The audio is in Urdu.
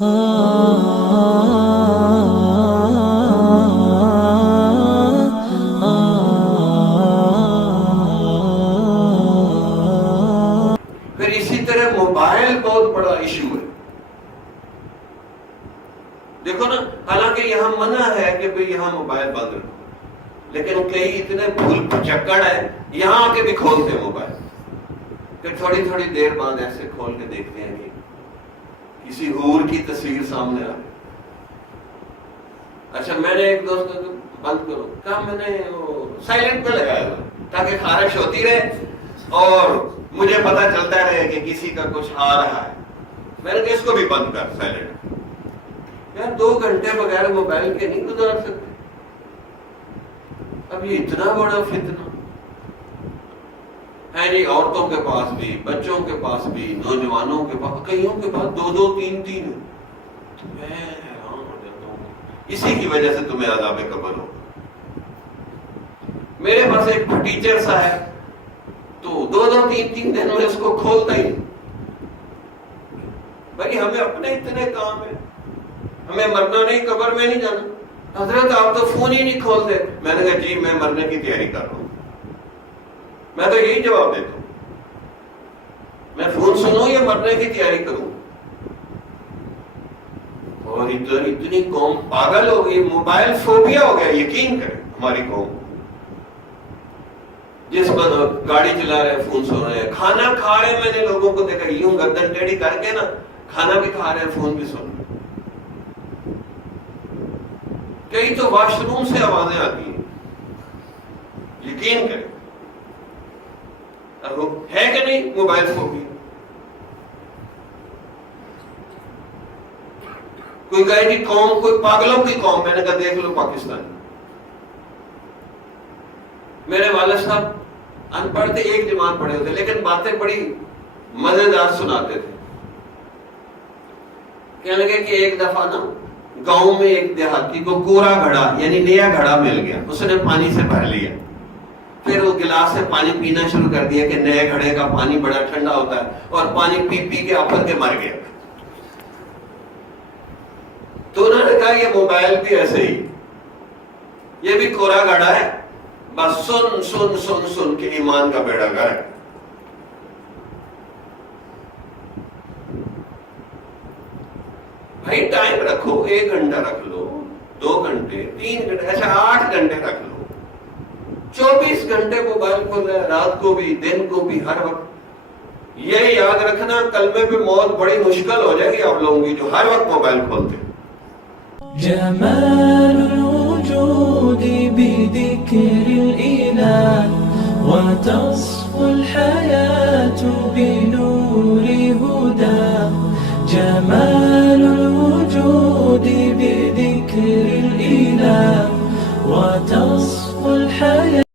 پھر اسی طرح موبائل بہت بڑا ایشو ہے. دیکھو نا، حالانکہ یہاں منع ہے کہ بھئی یہاں موبائل بند رکھو، لیکن کئی اتنے بھول پچکڑ ہے یہاں آ کے بھی کھولتے موبائل، پھر تھوڑی تھوڑی دیر بعد ایسے کھول کے دیکھتے ہیں کہ کسی حور کی تصویر سامنے آ گئی. اچھا میں نے ایک دوست کو بند کرو کہا، میں نے سائلنٹ پہ لگایا ہوا تاکہ خارش ہوتی رہے اور مجھے پتا چلتا رہے کہ کسی کا کچھ آ رہا ہے. میں نے کہا اس کو بھی بند کر سائلنٹ. یار 2 گھنٹے بغیر موبائل کے نہیں گزار سکتے. اب یہ اتنا بڑا فتنہ ہے جی، عورتوں کے پاس بھی، بچوں کے پاس بھی، نوجوانوں کے پاس، کئیوں کے پاس 2 3 میں حیران ہو جاتا ہوں. اسی کی وجہ سے تمہیں عذاب قبر ہو. میرے پاس ایک ٹیچر سا ہے تو 2 3 دن میں اس کو کھولتا ہی. بھائی ہمیں اپنے اتنے کام ہیں، ہمیں مرنا نہیں، قبر میں نہیں جانا. حضرت آپ تو فون ہی نہیں کھولتے. میں نے کہا جی میں مرنے کی تیاری کر رہا ہوں. میں تو یہی جواب دیتا ہوں، میں فون سنوں یا مرنے کی تیاری کروں. اور اتنی قوم پاگل ہو گئی، موبائل فوبیا ہو گیا. یقین کریں ہماری قوم، جس پر گاڑی چلا رہے فون سن رہے ہیں، کھانا کھا رہے میں نے لوگوں کو دیکھا یوں گردن ٹیڑھی کر کے نا کھانا بھی کھا رہے ہیں فون بھی سن رہے. کئی تو واش روم سے آوازیں آتی ہیں. یقین کریں ہے کہ نہیں موبائل فوبیا. کوئی کہے کہ قوم کوئی پاگلوں کی قوم. میں نے کہا دیکھ لو پاکستان. میرے والد صاحب ان پڑھ تھے، ایک جماعت پڑھے ہوتے، لیکن باتیں بڑی مزیدار سناتے تھے. کہنے لگے کہ ایک دفعہ نا گاؤں میں ایک دیہاتی کو کورا گھڑا یعنی نیا گھڑا مل گیا. اس نے پانی سے بھر لیا، پھر وہ گلاس سے پانی پینا شروع کر دیا کہ نئے گھڑے کا پانی بڑا ٹھنڈا ہوتا ہے، اور پانی پی پی کے اپن کے مر گیا. تو انہوں نے کہا یہ موبائل بھی ایسے ہی، یہ بھی کورا گھڑا ہے، بس سن سن سن سن کے ایمان کا بیڑا گرک ہے. بھائی ٹائم رکھو، 1 گھنٹہ رکھ لو، 2 گھنٹے، 3 گھنٹے، ایسا 8 گھنٹے رکھ لو. 24 گھنٹے موبائل کھول رہے، رات کو بھی دن کو بھی ہر وقت. یہ یاد رکھنا کلمے پہ موت بڑی مشکل ہو جائے گی آپ لوگوں کی جو ہر وقت موبائل کھولتے. جمال الوجود بذكر الإله وتصفو الحياة بنور هداه. جمال